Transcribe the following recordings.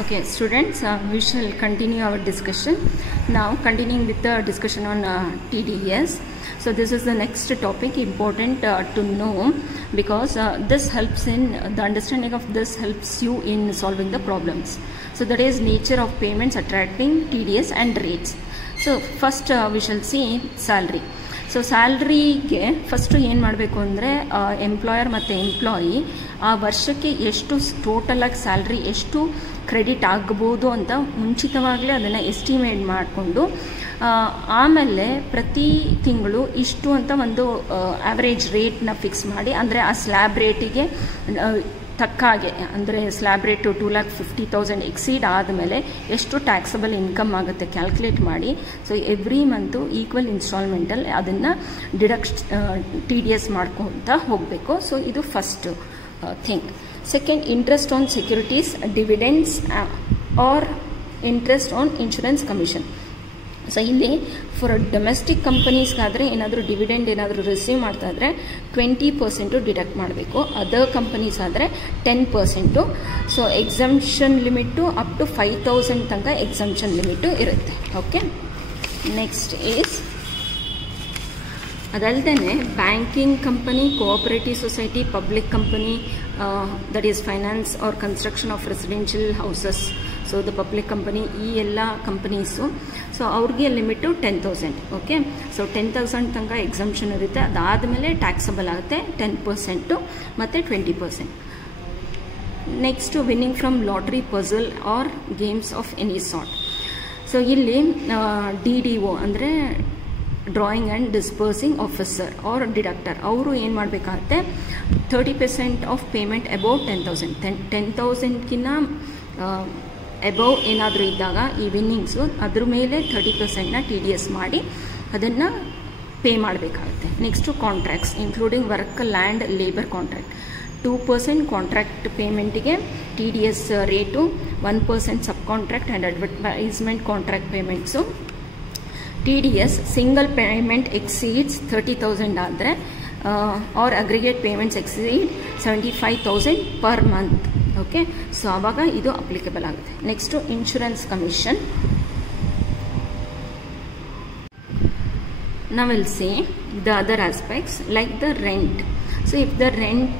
Okay, students, we shall continue our discussion. Now, continuing with the discussion on TDS. So, this is the next topic important to know, because this helps in the understanding of this helps you in solving the problems. So, that is nature of payments, attracting TDS and rates. So, first we shall see salary. So ಸ್ಯಾಲ್ರಿಗೆ first ಏನು ಮಾಡಬೇಕು ಅಂದರೆ employer ಮತ್ತು employee ಆ ವರ್ಷಕ್ಕೆ ಎಷ್ಟು ಟೋಟಲಾಗಿ salary ಎಷ್ಟು credit ಆಗ್ಬೋದು ಅಂತ ಮುಂಚಿತವಾಗಲೇ ಅದನ್ನು ಎಸ್ಟಿಮೇಟ್ ಮಾಡಿಕೊಂಡು ಆಮೇಲೆ ಪ್ರತಿ ತಿಂಗಳು ಇಷ್ಟು ಅಂತ ಒಂದು ಆ್ಯಾವ್ರೇಜ್ ರೇಟ್ನ ಫಿಕ್ಸ್ ಮಾಡಿ, ಅಂದರೆ ಆ ಸ್ಲ್ಯಾಬ್ ರೇಟಿಗೆ ತಕ್ಕ ಹಾಗೆ, ಅಂದರೆ ಸ್ಲ್ಯಾಬ್ ರೇಟು 2,50,000 ಎಕ್ಸೀಡ್ ಆದಮೇಲೆ ಎಷ್ಟು ಟ್ಯಾಕ್ಸಬಲ್ ಇನ್ಕಮ್ ಆಗುತ್ತೆ ಕ್ಯಾಲ್ಕುಲೇಟ್ ಮಾಡಿ, ಸೊ ಎವ್ರಿ ಮಂತು ಈಕ್ವಲ್ ಇನ್ಸ್ಟಾಲ್ಮೆಂಟಲ್ಲಿ ಅದನ್ನು TDS ಮಾಡ್ಕೊತ ಹೋಗಬೇಕು. ಸೊ ಇದು first thing. Second, interest on securities, dividends or interest on insurance commission. So ಇಲ್ಲಿ ಫಾರ್ ಡೊಮೆಸ್ಟಿಕ್ ಕಂಪನೀಸ್ಗಾದರೆ ಏನಾದರೂ ಡಿವಿಡೆಂಡ್ ಏನಾದರೂ ರಿಸೀವ್ ಮಾಡ್ತಾ ಇದ್ದರೆ 20% ಡಿಡಕ್ಟ್ ಮಾಡಬೇಕು. ಅದರ್ ಕಂಪನೀಸ್ ಆದರೆ 10%. So exemption limit up to 5,000 ತನಕ ಎಕ್ಸಂಪ್ಷನ್ ಲಿಮಿಟು ಇರುತ್ತೆ. ಓಕೆ, ನೆಕ್ಸ್ಟ್ ಈಸ್ ಅದಲ್ಲದೆ banking company, cooperative society, public company, that is finance or construction of residential houses. So the public company, ಈ ಎಲ್ಲ companies, so ಅವ್ರಿಗೆ limit 10,000. Okay, so 10,000 ತನಕ exemption ಇರುತ್ತೆ. ಅದಾದಮೇಲೆ taxable ಆಗುತ್ತೆ 10% ಮತ್ತು 20%. Next winning from lottery, puzzle or games of any sort. So ಇಲ್ಲಿ DDO ಅಂದರೆ drawing and disbursing officer or deductor, ಅವರು ಏನು ಮಾಡಬೇಕಾಗುತ್ತೆ, 30% ಆಫ್ ಪೇಮೆಂಟ್ ಅಬೌವ್ 10,000. 10,000ಕಿನ್ನ ಅಬೌವ್ ಏನಾದರೂ ಇದ್ದಾಗ ಈ ವಿನ್ನಿಂಗ್ಸು ಅದ್ರ ಮೇಲೆ 30%ನ TDS ಮಾಡಿ ಅದನ್ನು ಪೇ ಮಾಡಬೇಕಾಗುತ್ತೆ. Next contracts including work, land, labour contract. 2% contract ಪೇಮೆಂಟಿಗೆ TDS rate, 1% sub contract and advertisement contract payments. TDS single payment exceeds 30,000 ಆದರೆ or aggregate payments exceed 75,000 per month. Okay, so ಆವಾಗ ಇದು ಅಪ್ಲಿಕೇಬಲ್ ಆಗುತ್ತೆ. Next insurance commission. Now we'll see the other aspects like the rent. So if the rent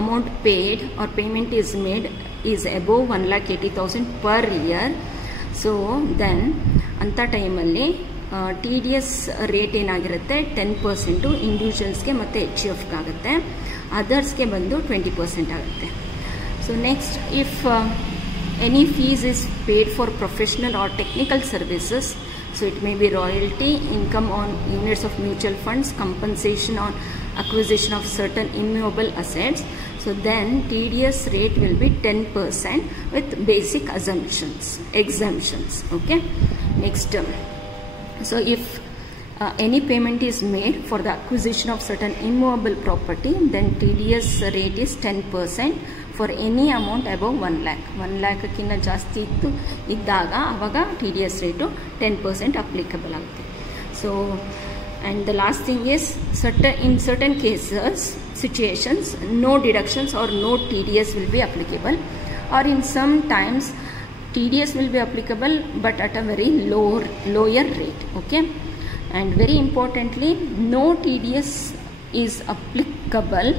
amount paid or payment is made is above 1,80,000 per year, so then anta time alli TDS rate ಏನಾಗಿರುತ್ತೆ 10% ಇಂಡಿವಿಜುವಲ್ಸ್ಗೆ ಮತ್ತು HUFಗೆ ಆಗುತ್ತೆ, ಅದರ್ಸ್ಗೆ ಬಂದು 20% ಆಗುತ್ತೆ. So next, if any fees is paid for professional or technical services, so it may be royalty, income on units of mutual funds, compensation on acquisition of certain immovable assets, so then TDS rate will be 10% with basic exemptions. Okay, next, so if any payment is made for the acquisition of certain immovable property, then TDS rate is 10% for any amount above 1 lakh. 1 lakhಕ್ಕಿಂತ ಜಾಸ್ತಿ ಇದ್ದಾಗ ಆವಾಗ TDS rate 10% applicable ಆಗುತ್ತೆ. So and the last thing is, in certain cases, situations, no deductions or no TDS will be applicable, or in some times TDS will be applicable but at a very lower rate. Okay, and very importantly, no TDS is applicable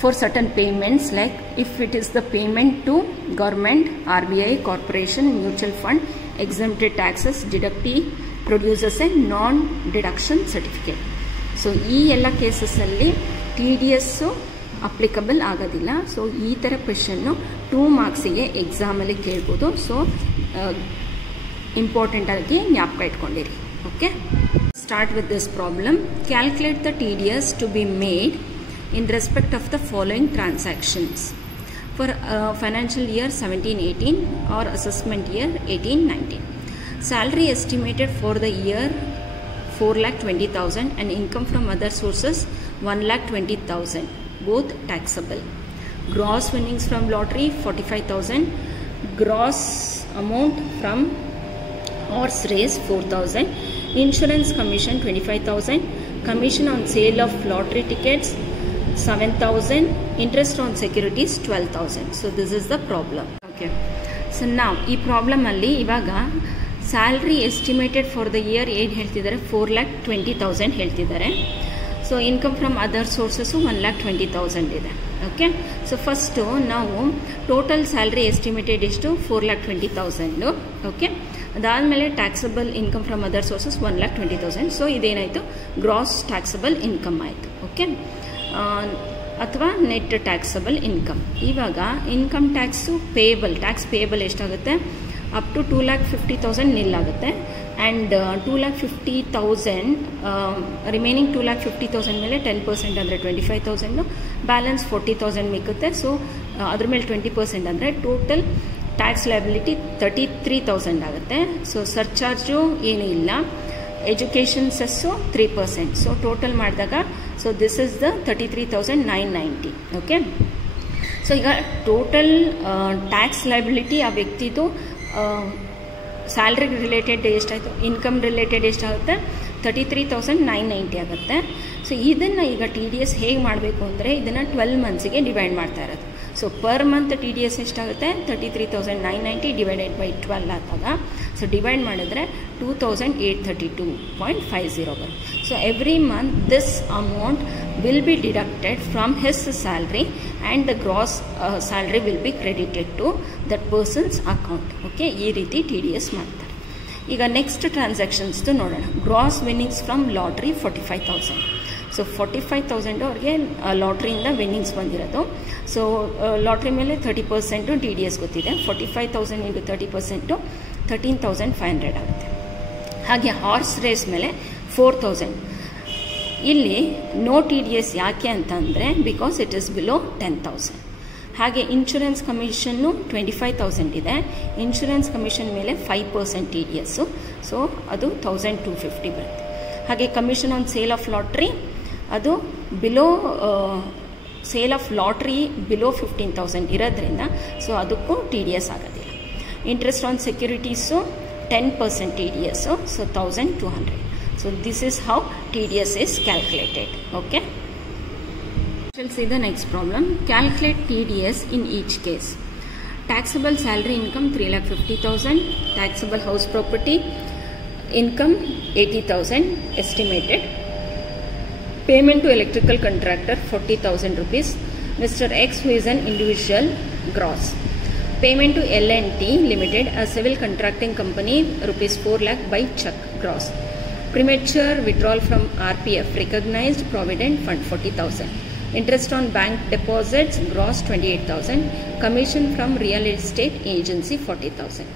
for certain payments, like if it is the payment to government, RBI, corporation, mutual fund, exempted taxes, deductee produces a non-deduction certificate. So ಈ ಎಲ್ಲ ಕೇಸಸ್ಸಲ್ಲಿ TDS applicable ಆಗೋದಿಲ್ಲ. So ಈ ಥರ question 2 ಮಾರ್ಕ್ಸಿಗೆ ಎಕ್ಸಾಮಲ್ಲಿ ಕೇಳ್ಬೋದು. So ಇಂಪಾರ್ಟೆಂಟಾಗಿ ಜ್ಞಾಪಕ ಇಟ್ಕೊಂಡಿರಿ. Okay, start with this problem. Calculate the TDS to be made in respect of the following transactions for financial year 17-18 or assessment year 18-19. Salary estimated for the year 4,20,000 and income from other sources 1,20,000, both taxable. Gross winnings from lottery 45,000, gross amount from horse race 4,000, insurance commission 25,000, commission on sale of lottery tickets 7,000, interest on securities 12,000. So this is the problem. Okay, so ನಾವು ಈ ಪ್ರಾಬ್ಲಮಲ್ಲಿ ಇವಾಗ salary estimated for the year ಏನು ಹೇಳ್ತಿದ್ದಾರೆ, 4,20,000 ಹೇಳ್ತಿದ್ದಾರೆ. So income from other sources 1,20,000 ಇದೆ. Okay, so first ನಾವು total salary estimated ಎಷ್ಟು, 4,20,000. ಓಕೆ, ಅದಾದಮೇಲೆ taxable income from other sources 1,20,000. So ಇದೇನಾಯಿತು, ಗ್ರಾಸ್ ಟ್ಯಾಕ್ಸಬಲ್ ಇನ್ಕಮ್ ಆಯಿತು. ಓಕೆ, ಅಥವಾ ನೆಟ್ ಟ್ಯಾಕ್ಸಬಲ್ ಇನ್ಕಮ್. ಇವಾಗ ಇನ್ಕಮ್ ಟ್ಯಾಕ್ಸು ಟ್ಯಾಕ್ಸ್ ಪೇಯಬಲ್ ಎಷ್ಟಾಗುತ್ತೆ, ಅಪ್ ಟು 2,50,000 ನಿಲ್ ಆಗುತ್ತೆ. ಆ್ಯಂಡ್ 2,50,000 ರಿಮೈನಿಂಗ್ 2,50,000 ಮೇಲೆ 10% ಅಂದರೆ 25,000, ಬ್ಯಾಲೆನ್ಸ್ 40,000 ಮಿಕ್ಕುತ್ತೆ. ಸೊ ಅದ್ರ ಮೇಲೆ 20% ಅಂದರೆ ಟೋಟಲ್ ಟ್ಯಾಕ್ಸ್ ಲಯಬಿಲಿಟಿ 33,000 ಆಗುತ್ತೆ. ಸೊ ಸರ್ಚಾರ್ಜು ಏನೂ ಇಲ್ಲ, ಎಜುಕೇಷನ್ ಸೆಸ್ಸು 3%. ಸೊ ಟೋಟಲ್ ಮಾಡಿದಾಗ so this is the 33,990. Okay, so ಈಗ ಟೋಟಲ್ ಟ್ಯಾಕ್ಸ್ ಲಯಬಿಲಿಟಿ ಆ ವ್ಯಕ್ತಿದು ಸ್ಯಾಲ್ರಿ ರಿಲೇಟೆಡ್ ಎಷ್ಟಾಯಿತು, ಇನ್ಕಮ್ ರಿಲೇಟೆಡ್ ಎಷ್ಟಾಗುತ್ತೆ, 33,990 ಆಗುತ್ತೆ. ಸೊ ಇದನ್ನು ಈಗ TDS ಹೇಗೆ ಮಾಡಬೇಕು ಅಂದರೆ ಇದನ್ನು 12 ಮಂತ್ಸಿಗೆ ಡಿವೈಡ್ ಮಾಡ್ತಾ ಇರೋದು. ಸೊ ಪರ್ ಮಂತ್ TDS ಎಷ್ಟಾಗುತ್ತೆ, 33,990 ಡಿವೈಡೆಡ್ ಬೈ 12 ಆದಾಗ ಸೊ ಡಿವೈಡ್ ಮಾಡಿದ್ರೆ 2,832.50 ಬರುತ್ತೆ. So every month this amount will be deducted from his salary and the gross salary will be credited to that person's account. Okay, ಈ ರೀತಿ TDS ಮಾಡ್ತಾರೆ. ಈಗ next ಟ್ರಾನ್ಸಾಕ್ಷನ್ಸ್ದು ನೋಡೋಣ. Gross winnings from lottery 45,000. So 45,000 ಅವ್ರಿಗೆ ಲಾಟ್ರಿಯಿಂದ ವಿನ್ನಿಂಗ್ಸ್ ಬಂದಿರೋದು. So lottery ಮೇಲೆ 30% TDS ಗೊತ್ತಿದೆ. 45,000 ಇಂಟು 30% 13,500 ಆಗುತ್ತೆ. ಹಾಗೆ ಹಾರ್ಸ್ ರೇಸ್ ಮೇಲೆ 4,000. ಇಲ್ಲಿ ನೋ TDS ಯಾಕೆ ಅಂತಂದರೆ ಬಿಕಾಸ್ ಇಟ್ ಇಸ್ ಬಿಲೋ 10,000. ಹಾಗೆ ಇನ್ಶೂರೆನ್ಸ್ ಕಮಿಷನ್ನು 25,000 ಇದೆ. ಇನ್ಶೂರೆನ್ಸ್ ಕಮಿಷನ್ ಮೇಲೆ 5% TDSಸು. ಸೊ ಅದು 1,250 ಬರುತ್ತೆ. ಹಾಗೆ commission on sale of lottery ಅದು below sale of lottery below 15,000 ಇರೋದ್ರಿಂದ ಸೊ ಅದಕ್ಕೂ TDS ಆಗೋದಿಲ್ಲ. ಇಂಟ್ರೆಸ್ಟ್ ಆನ್ ಸೆಕ್ಯೂರಿಟೀಸು 10% TDSಸು. So 1,200. So this is how TDS is calculated. Okay. We'll see the next problem. Calculate TDS in each case. Taxable salary income 3,50,000. Taxable house property income 80,000 estimated. Payment to electrical contractor 40,000 rupees. Mr. X, who is an individual, gross. Payment to L&T Limited, a civil contracting company, rupees 4 lakh by check, gross. Premature withdrawal from RPF, recognized provident fund 40,000. Interest on bank deposits, gross 28,000. Commission from real estate agency 40,000.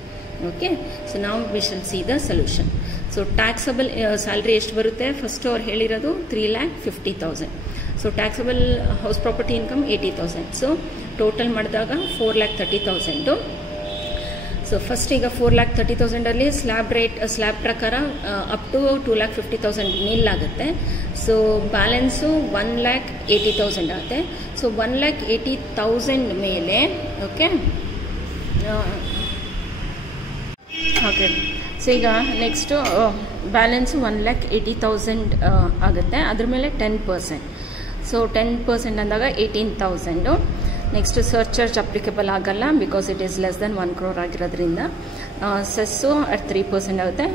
Okay, so now we shall see the solution. So taxable salary ಎಷ್ಟು ಬರುತ್ತೆ, first ಅವ್ರು ಹೇಳಿರೋದು 3,50,000. So taxable house property income 80,000. So total ಮಾಡಿದಾಗ 4,30,000. So first ಈಗ 4,30,000 slab ಪ್ರಕಾರ up to 2,50,000 nil ಆಗುತ್ತೆ. So balance 1,80,000 ಆಗುತ್ತೆ. So 1,80,000 ಮೇಲೆ ಓಕೆ ಓಕೆ ಸೊ ಈಗ ನೆಕ್ಸ್ಟು ಬ್ಯಾಲೆನ್ಸು 1,80,000 ಆಗುತ್ತೆ. ಅದ್ರ ಮೇಲೆ 10%. ಸೊ 10% ಅಂದಾಗ 18,000. ನೆಕ್ಸ್ಟ್ ಸರ್ಚಾರ್ಜ್ ಅಪ್ಲಿಕಬಲ್ ಆಗಲ್ಲ because it is less than 1 crore ಆಗಿರೋದ್ರಿಂದ. ಸೆಸ್ಸು ಅಟ್ 3% ಆಗುತ್ತೆ,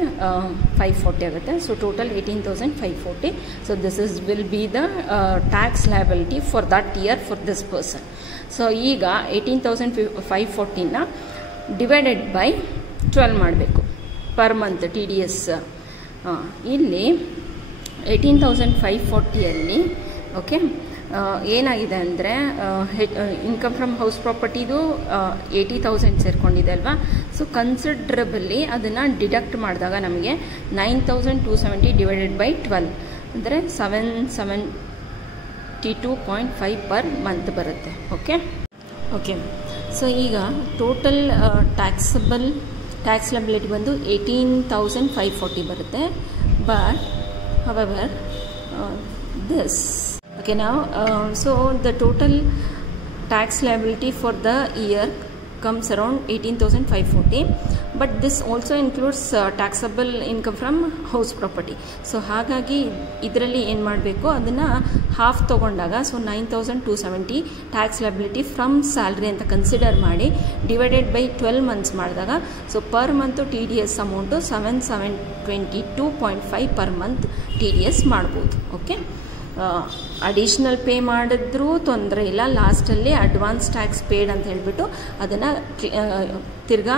540 ಆಗುತ್ತೆ. So total 18,540. So this will be the tax liability for that year for this person. So ಈಗ 18,540ನ ಡಿವೈಡೆಡ್ ಬೈ 12 ಮಾಡಬೇಕು ಪರ್ ಮಂತ್ TDS. ಇಲ್ಲಿ 18,540ಯಲ್ಲಿ okay ಏನಾಗಿದೆ ಅಂದರೆ income from house ಪ್ರಾಪರ್ಟಿದು 80,000 ಸೇರಿಕೊಂಡಿದೆ ಅಲ್ವಾ. ಸೊ ಕನ್ಸಿಡ್ರಬಲಿ ಅದನ್ನು ಡಿಡಕ್ಟ್ ಮಾಡಿದಾಗ ನಮಗೆ 9,270 ಡಿವೈಡೆಡ್ ಬೈ 12 ಅಂದರೆ 772.5 ಪರ್ ಮಂತ್ ಬರುತ್ತೆ. ಓಕೆ ಸೊ ಈಗ ಟೋಟಲ್ ಟ್ಯಾಕ್ಸ್ ಲಯಬಿಲಿಟಿ ಬಂದು 18,540 ಬರುತ್ತೆ. But however this okay now so the total tax liability for the year comes around 18,540, but this also includes taxable income from house property. So ಹಾಗಾಗಿ ಇದರಲ್ಲಿ ಏನು ಮಾಡಬೇಕು, ಅದನ್ನು half ತೊಗೊಂಡಾಗ so 9,270 tax liability from salary ಅಂತ consider ಮಾಡಿ divided by 12 months ಮಾಡಿದಾಗ so per month T D S amount 7,722.5 per month T D S ಮಾಡ್ಬೋದು. ಓಕೆ, ಅಡಿಷ್ನಲ್ ಪೇ ಮಾಡಿದ್ರೂ ತೊಂದರೆ ಇಲ್ಲ, ಲಾಸ್ಟಲ್ಲಿ ಅಡ್ವಾನ್ಸ್ ಟ್ಯಾಕ್ಸ್ ಪೇಡ್ ಅಂತ ಹೇಳಿಬಿಟ್ಟು ಅದನ್ನು ತಿರ್ಗಾ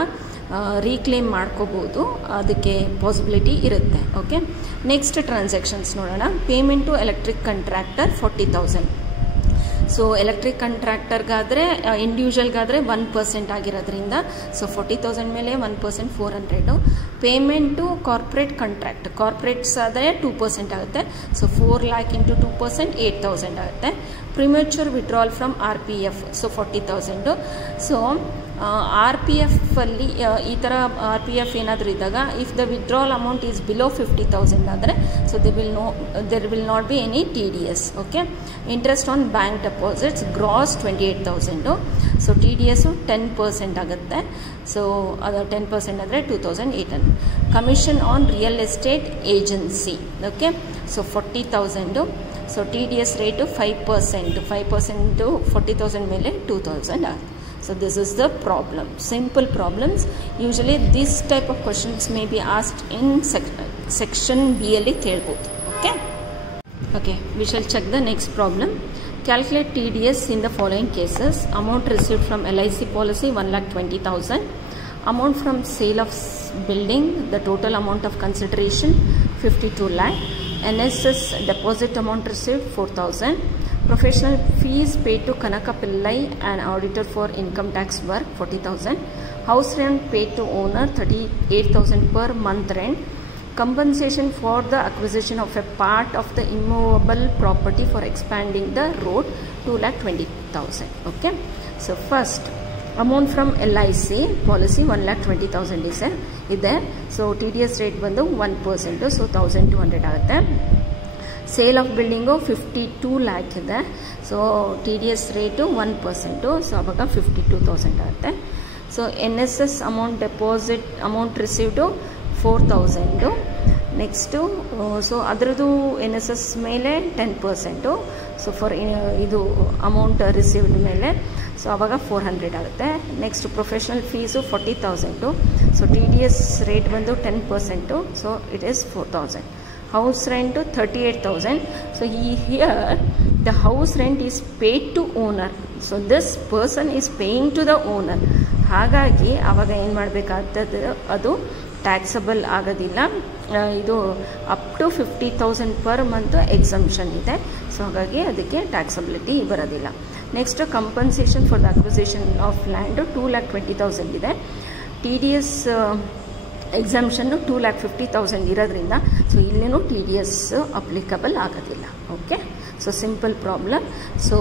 ರೀಕ್ಲೇಮ್ ಮಾಡ್ಕೋಬೋದು, ಅದಕ್ಕೆ ಪಾಸಿಬಿಲಿಟಿ ಇರುತ್ತೆ. ಓಕೆ, ನೆಕ್ಸ್ಟ್ ಟ್ರಾನ್ಸಾಕ್ಷನ್ಸ್ ನೋಡೋಣ. Payment to electric contractor 40,000. So electric ಕಾಂಟ್ರಾಕ್ಟರ್ಗಾದರೆ ಇಂಡಿವಿಜುವಲ್ಗಾದರೆ 1% ಆಗಿರೋದ್ರಿಂದ ಸೊ 40,000 ಮೇಲೆ 1% 400. ಪೇಮೆಂಟು ಕಾರ್ಪೊರೇಟ್ ಕಾಂಟ್ರಾಕ್ಟ್, ಕಾರ್ಪೊರೇಟ್ಸ್ ಆದರೆ 2% ಆಗುತ್ತೆ. ಸೊ 4 lakh ಇಂಟು 2% 8,000 ಆಗುತ್ತೆ. Premature withdrawal from R P F so 40,000. So R P ಎಫಲ್ಲಿ ಈ ಥರ ಆರ್ ಪಿ ಎಫ್ ಏನಾದರೂ ಇದ್ದಾಗ if the withdrawal amount is below 50,000 ಆದರೆ so there will not be any T D S. Okay, interest on bank deposits gross 28,000. So T D S 10% ಆಗುತ್ತೆ. So ಅದು 10% ಅಂದರೆ 2,800. Commission on real estate agency, okay, so 40,000. So T D S rate 5%, 5% 40,000 ಮೇಲೆ 2,000 ಆಗುತ್ತೆ. So this is the problem. Simple problems. Usually this type of questions may be asked in section B ಅಲ್ಲಿ ಕೇಳಬಹುದು. Okay. Okay, we shall check the next problem. Calculate TDS in the following cases. Amount received from LIC policy 1,20,000. Amount from sale of building, the total amount of consideration 52 lakh. NSS deposit amount received 4,000. Professional fees paid to Kanaka Pillai, an auditor for income tax work 40,000. House rent paid to owner 38,000 per month rent. Compensation for the acquisition of a part of the immovable property for expanding the road 2,20,000. Okay, so first amount from LIC policy 1,20,000 is there. So TDS rate ಬಂದು 1%, so 1,200 ಆಗುತ್ತೆ. Sale of building 52 lakh ಇದೆ. So T D S rate 1%, so ಅವಾಗ 52,000 ಆಗುತ್ತೆ. So N S S amount deposit amount received 4,000. Next so ಅದರದ್ದು N S S ಮೇಲೆ 10%. So for ಇದು amount received ಮೇಲೆ so ಅವಾಗ 400 ಆಗುತ್ತೆ. Next professional fees 40,000. So T D S rate ಬಂದು 10%, so it is 4,000. House rent to 38,000. So here the house rent is paid to owner. So this person is paying to the owner. ಹಾಗಾಗಿ ಆವಾಗ ಏನು ಮಾಡಬೇಕಾಗ್ತದೆ, ಅದು taxable ಆಗೋದಿಲ್ಲ. ಇದು up to 50,000 per month exemption ಇದೆ. So ಹಾಗಾಗಿ ಅದಕ್ಕೆ ಟ್ಯಾಕ್ಸಬಿಲಿಟಿ ಬರೋದಿಲ್ಲ. Next compensation for the acquisition of land 2,20,000 ಇದೆ. ಟಿ ಡಿ ಎಸ್ ಎಕ್ಸಾಮ್ಷನ್ನು 2,50,000 ಇರೋದ್ರಿಂದ ಸೊ ಇಲ್ಲೇನೂ ಟಿ ಡಿ ಎಸ್ ಅಪ್ಲಿಕಬಲ್ ಆಗೋದಿಲ್ಲ. Okay, so simple problem. So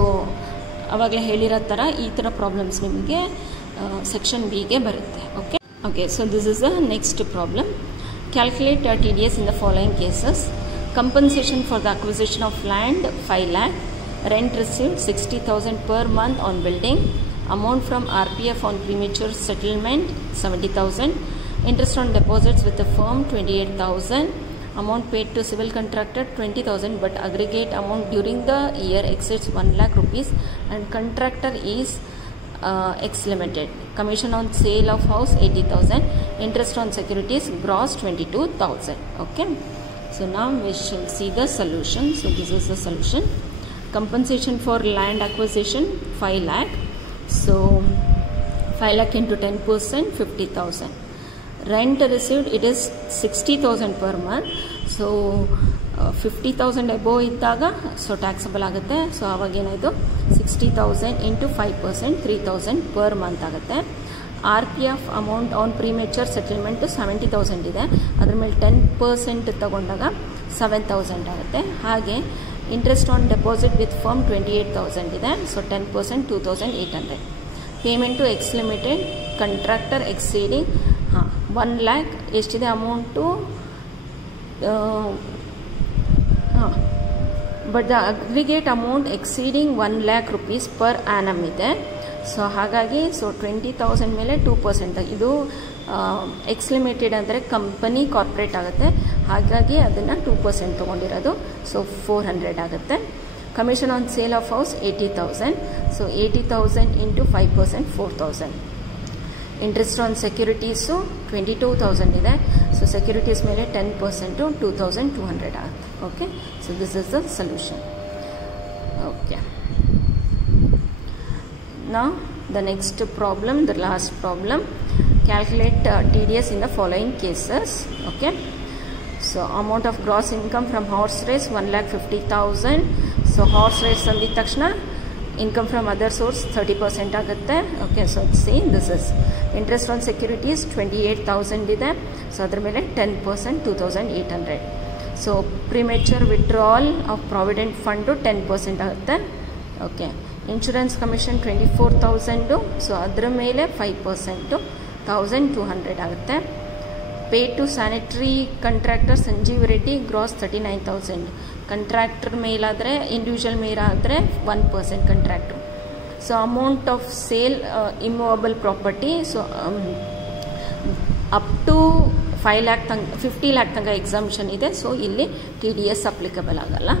ಅವಾಗಲೇ ಹೇಳಿರೋ ಥರ ಈ ಥರ ಪ್ರಾಬ್ಲಮ್ಸ್ ನಿಮಗೆ ಸೆಕ್ಷನ್ ಬಿಗೆ ಬರುತ್ತೆ. Okay, okay, so this is the next problem. Calculate T D S in the following cases. Compensation for the acquisition of land 5 lakh. Rent received 60,000 per month on building. Amount from RPF on premature settlement 70,000. Interest on deposits with the firm 28,000. Amount paid to civil contractor 20,000, but aggregate amount during the year exceeds 1 lakh rupees and contractor is X Limited. Commission on sale of house 80,000. Interest on securities gross 22,000. Okay, so now we shall see the solution. So this is the solution. Compensation for land acquisition 5 lakh. So 5 lakh into 10% 50,000. Rent received it is 60,000 per month. So 50,000 above ಇದ್ದಾಗ so taxable ಆಗುತ್ತೆ. So ಆವಾಗ ಏನಾಯಿತು 60,000 into 5% 3,000 per month ಆಗುತ್ತೆ. R P F amount on premature settlement 70,000 ಇದೆ. ಅದ್ರ ಮೇಲೆ 10% ತಗೊಂಡಾಗ 7,000 ಆಗುತ್ತೆ. ಹಾಗೆ interest on deposit with firm 28,000 ಇದೆ. So 10% 2,800. Payment to X limited contractor exceeding 1 lakh ಎಷ್ಟಿದೆ amount, but the aggregate amount exceeding 1 lakh rupees per annum ಇದೆ. ಸೊ ಹಾಗಾಗಿ 20,000 ಮೇಲೆ 2%, ಇದು ಎಕ್ಸ್ ಲಿಮಿಟೆಡ್ ಅಂದರೆ ಕಂಪನಿ ಕಾರ್ಪೊರೇಟ್ ಆಗುತ್ತೆ, ಹಾಗಾಗಿ ಅದನ್ನು 2% ತೊಗೊಂಡಿರೋದು. ಸೊ 400 ಆಗುತ್ತೆ. Commission on sale of house 80,000. So 80,000 into 5% 4,000. Interest on securities 22,000 ಇದೆ. ಸೊ ಸೆಕ್ಯೂರಿಟೀಸ್ ಮೇಲೆ 10% 2,200 ಆಗುತ್ತೆ. Okay, so this is the solution. Okay, now the next problem, the last problem, calculate TDS in the following cases. Okay, so amount of gross income from horse race 1,50,000. so horse race andid takshana income from other source 30% ಆಗುತ್ತೆ. Okay, so see this is interest on securities 28,000 ಇದೆ. So ಅದ್ರ ಮೇಲೆ 10% 2,800. So premature withdrawal of provident fund 10% ಆಗುತ್ತೆ. Okay, insurance commission 24,000. So ಅದರ ಮೇಲೆ 5% 1,200 ಆಗುತ್ತೆ. Pay to sanitary contractor Sanjeev Reddy gross 39,000. Contractor ಮೇಲಾದರೆ, individual ಮೇಲಾದರೆ 1% contractor. So amount of sale immovable property, so up to 5 lakh ತನಕ 50 lakh ತನಕ ಎಕ್ಸಾಮ್ಷನ್ ಇದೆ. ಸೊ ಇಲ್ಲಿ TDS ಅಪ್ಲಿಕಬಲ್ ಆಗಲ್ಲ.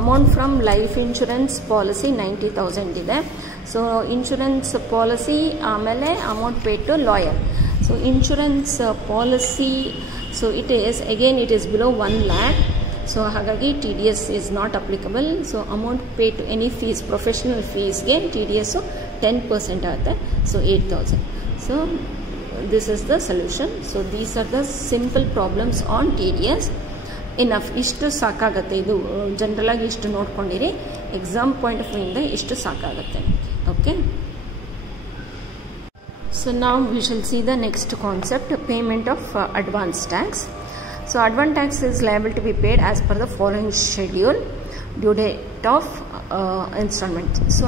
Amount from life insurance policy 90,000 ಇದೆ. ಸೊ ಇನ್ಶೂರೆನ್ಸ್ ಪಾಲಿಸಿ, ಆಮೇಲೆ amount pay to lawyer. So insurance policy, so it is below 1 lakh. So ಹಾಗಾಗಿ TDS is not applicable. So amount pay to any fees, professional ಫೀಸ್ಗೆ TDSಸು 10% ಆಗುತ್ತೆ. So 8,000. So this is the solution. So these are the simple problems on TDS. enough, ಇಷ್ಟು ಸಾಕಾಗುತ್ತೆ. ಇದು general ಆಗಿ ಇಷ್ಟು ನೋಡ್ಕೊಂಡಿರಿ, ಎಕ್ಸಾಮ್ ಪಾಯಿಂಟ್ ಆಫ್ ವ್ಯೂ ಇಂದ ಇಷ್ಟು ಸಾಕಾಗುತ್ತೆ. ಓಕೆ, ಸೊ ನಾವು we shall see the next concept, payment of advance tax. So advance tax is liable to be paid as per the following schedule, due date of instalment. So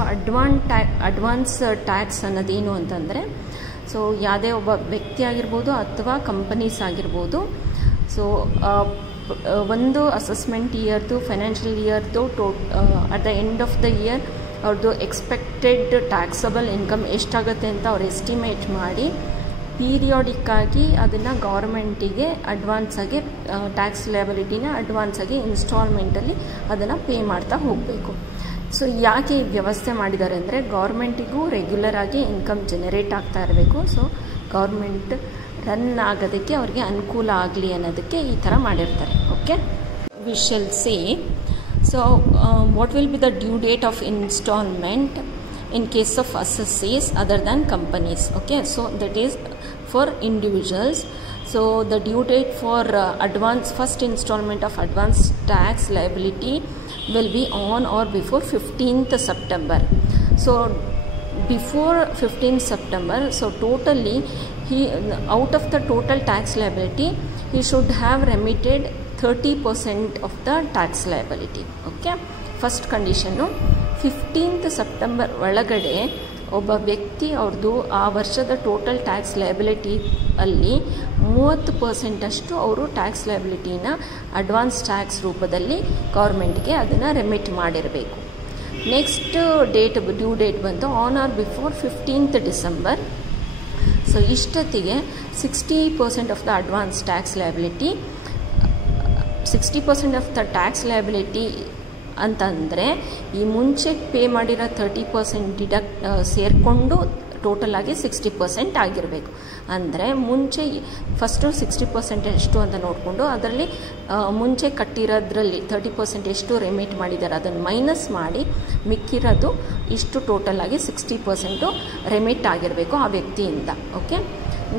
advance tax ಅನ್ನೋದೇನು ಅಂತಂದರೆ, so ಯಾವುದೇ ಒಬ್ಬ ವ್ಯಕ್ತಿ ಆಗಿರ್ಬೋದು ಅಥವಾ companies ಆಗಿರ್ಬೋದು, so ಒಂದು assessment ಇಯರ್ದು, ಫೈನಾನ್ಷಿಯಲ್ ಇಯರ್ದು at the end of the year ಅವ್ರದ್ದು ಎಕ್ಸ್ಪೆಕ್ಟೆಡ್ ಟ್ಯಾಕ್ಸಬಲ್ ಇನ್ಕಮ್ ಎಷ್ಟಾಗುತ್ತೆ ಅಂತ ಅವ್ರು ಎಸ್ಟಿಮೇಟ್ ಮಾಡಿ ಪೀರಿಯಾಡಿಕ್ಕಾಗಿ ಅದನ್ನು ಗೌರ್ಮೆಂಟಿಗೆ ಅಡ್ವಾನ್ಸಾಗಿ ಟ್ಯಾಕ್ಸ್ ಲಯಬಿಲಿಟಿನ ಅಡ್ವಾನ್ಸಾಗಿ ಇನ್ಸ್ಟಾಲ್ಮೆಂಟಲ್ಲಿ ಅದನ್ನು ಪೇ ಮಾಡ್ತಾ ಹೋಗಬೇಕು. ಸೊ ಯಾಕೆ ಈ ವ್ಯವಸ್ಥೆ ಮಾಡಿದ್ದಾರೆ ಅಂದರೆ, ಗೌರ್ಮೆಂಟಿಗೂ ರೆಗ್ಯುಲರ್ ಆಗಿ ಇನ್ಕಮ್ ಜನರೇಟ್ ಆಗ್ತಾ ಇರಬೇಕು. ಸೊ ಗೌರ್ಮೆಂಟ್ ರನ್ ಆಗೋದಕ್ಕೆ ಅವ್ರಿಗೆ ಅನುಕೂಲ ಆಗಲಿ ಅನ್ನೋದಕ್ಕೆ ಈ ಥರ ಮಾಡಿರ್ತಾರೆ. Okay, we shall see. So what will be the due date of instalment in case of assessees other than companies. Okay, so that is for individuals. So the due date for first installment of advance tax liability will be on or before 15th September. So before 15th September, so totally out of the total tax liability he should have remitted 30% of the tax liability. Okay, first condition 15th September ಒಳಗಡೆ ಒಬ್ಬ ವ್ಯಕ್ತಿ ಅವ್ರದ್ದು ಆ ವರ್ಷದ total tax liability ಅಲ್ಲಿ 30% ಅವರು tax ಲಯಬಿಲಿಟಿನ advance tax ರೂಪದಲ್ಲಿ ಗೌರ್ಮೆಂಟ್ಗೆ ಅದನ್ನು ರೆಮಿಟ್ ಮಾಡಿರಬೇಕು. ನೆಕ್ಸ್ಟ್ ಡ್ಯೂ ಡೇಟ್ ಬಂತು on or before 15th December. So ಇಷ್ಟೊತ್ತಿಗೆ 60% of the advance tax liability, 60% of the tax liability ಅಂತಂದರೆ ಈ ಮುಂಚೆ ಪೇ ಮಾಡಿರೋ 30% ಸೇರಿಕೊಂಡು ಟೋಟಲ್ ಆಗಿ 60% ಆಗಿರಬೇಕು. ಅಂದರೆ ಮುಂಚೆ ಫಸ್ಟು 60% ಎಷ್ಟು ಅಂತ ನೋಡಿಕೊಂಡು ಅದರಲ್ಲಿ ಮುಂಚೆ ಕಟ್ಟಿರೋದ್ರಲ್ಲಿ 30% ಎಷ್ಟು ರೆಮಿಟ್ ಮಾಡಿದ್ದಾರೆ ಅದನ್ನು ಮೈನಸ್ ಮಾಡಿ ಮಿಕ್ಕಿರೋದು ಇಷ್ಟು ಟೋಟಲ್ ಆಗಿ 60% ರೆಮಿಟ್ ಆಗಿರಬೇಕು ಆ ವ್ಯಕ್ತಿಯಿಂದ. Okay,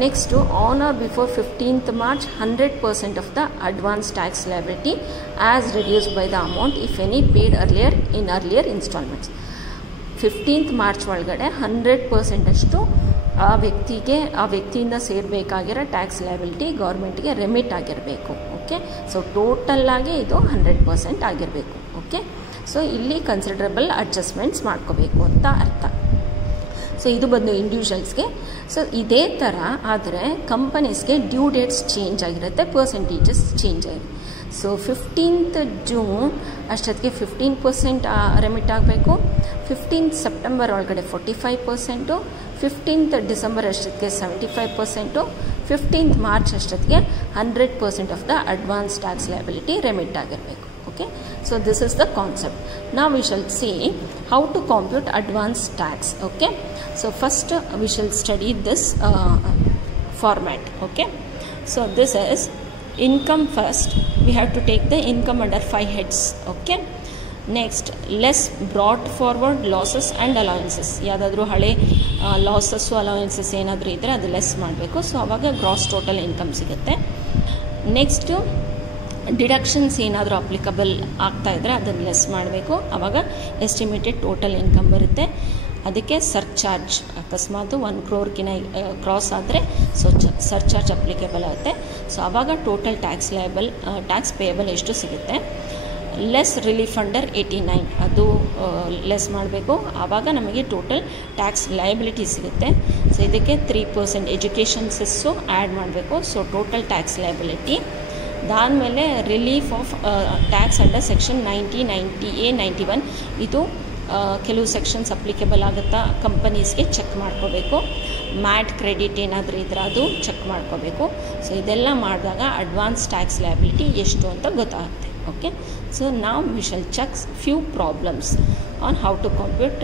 next on or before 15th March 100% of the advance tax liability as reduced by the amount if any paid earlier instalments. 15th March ಒಳಗಡೆ 100% ಅಷ್ಟು ಆ ವ್ಯಕ್ತಿಯಿಂದ ಸೇರಬೇಕಾಗಿರೋ ಟ್ಯಾಕ್ಸ್ ಲಯಬಿಲಿಟಿ ಗೌರ್ಮೆಂಟ್ಗೆ ರೆಮಿಟ್ ಆಗಿರಬೇಕು. ಓಕೆ, ಸೊ ಟೋಟಲ್ಲಾಗಿ ಇದು 100% ಆಗಿರಬೇಕು. ಓಕೆ, ಸೊ ಇಲ್ಲಿ ಕನ್ಸಿಡರಬಲ್ ಅಡ್ಜಸ್ಟ್ಮೆಂಟ್ಸ್ ಮಾಡ್ಕೋಬೇಕು ಅಂತ ಅರ್ಥ. ಸೊ ಇದು ಬಂದು ಇಂಡಿವಿಜುವಲ್ಸ್ಗೆ. ಸೊ ಇದೇ ಥರ ಆದರೆ ಕಂಪನೀಸ್ಗೆ ಡ್ಯೂ ಡೇಟ್ಸ್ ಚೇಂಜ್ ಆಗಿರುತ್ತೆ, ಪರ್ಸೆಂಟೇಜಸ್ ಚೇಂಜ್ ಆಗಿರುತ್ತೆ. ಸೊ 15th ಜೂನ್ ಅಷ್ಟೊತ್ತಿಗೆ 15% ರೆಮಿಟ್ ಆಗಬೇಕು. 15th ಸೆಪ್ಟೆಂಬರ್ ಒಳಗಡೆ 45%, 15th ಡಿಸೆಂಬರ್ ಅಷ್ಟೊತ್ತಿಗೆ 75%, 15th ಮಾರ್ಚ್ ಅಷ್ಟೊತ್ತಿಗೆ 100% of the advance tax liability remit ಆಗಿರಬೇಕು. Okay, so this is the concept. Now we shall see how to compute advance tax. Okay, so first we shall study this format. Okay, so this is income. First we have to take the income under 5 heads. Okay, next less brought forward losses and allowances. ಯಾವುದಾದ್ರೂ ಹಳೆ losses allowances ಏನಾದರೂ ಇದ್ದರೆ ಅದು less ಮಾಡಬೇಕು. So ಆವಾಗ gross total income ಸಿಗುತ್ತೆ. Next deductions ಏನಾದರೂ applicable ಆಗ್ತಾ ಇದ್ದರೆ ಅದನ್ನು ಲೆಸ್ ಮಾಡಬೇಕು. ಆವಾಗ ಎಸ್ಟಿಮೇಟೆಡ್ ಟೋಟಲ್ ಇನ್ಕಮ್ ಬರುತ್ತೆ. ಅದಕ್ಕೆ ಸರ್ಚಾರ್ಜ್, ಅಕಸ್ಮಾತ್ 1 crore ಕ್ರಾಸ್ ಆದರೆ ಸರ್ಚಾರ್ಜ್ ಅಪ್ಲಿಕೇಬಲ್ ಆಗುತ್ತೆ. ಸೊ ಆವಾಗ ಟೋಟಲ್ ಟ್ಯಾಕ್ಸ್ ಪೇಯಬಲ್ ಎಷ್ಟು ಸಿಗುತ್ತೆ. ಲೆಸ್ ರಿಲೀಫ್ ಅಂಡರ್ 89 ಅದು ಲೆಸ್ ಮಾಡಬೇಕು. ಆವಾಗ ನಮಗೆ ಟೋಟಲ್ ಟ್ಯಾಕ್ಸ್ ಲಯಬಿಲಿಟಿ ಸಿಗುತ್ತೆ. ಸೊ ಇದಕ್ಕೆ 3% ಎಜುಕೇಷನ್ ಸೆಸ್ಸು ಆ್ಯಡ್ ಮಾಡಬೇಕು. So total tax liability. ಅದಾದಮೇಲೆ relief of tax under section 90, 90A, 91 ಇದು ಕೆಲವು ಸೆಕ್ಷನ್ಸ್ ಅಪ್ಲಿಕೇಬಲ್ ಆಗುತ್ತಾ ಕಂಪನೀಸ್ಗೆ ಚೆಕ್ ಮಾಡ್ಕೋಬೇಕು. ಮ್ಯಾಟ್ ಕ್ರೆಡಿಟ್ ಏನಾದರೂ ಇದ್ರೆ ಅದು ಚೆಕ್ ಮಾಡ್ಕೋಬೇಕು. ಸೊ ಇದೆಲ್ಲ ಮಾಡಿದಾಗ ಅಡ್ವಾನ್ಸ್ ಟ್ಯಾಕ್ಸ್ ಲಯಬಿಲಿಟಿ ಎಷ್ಟು ಅಂತ ಗೊತ್ತಾಗುತ್ತೆ. ಓಕೆ, ಸೊ ನಾವು we shall check few problems on how to compute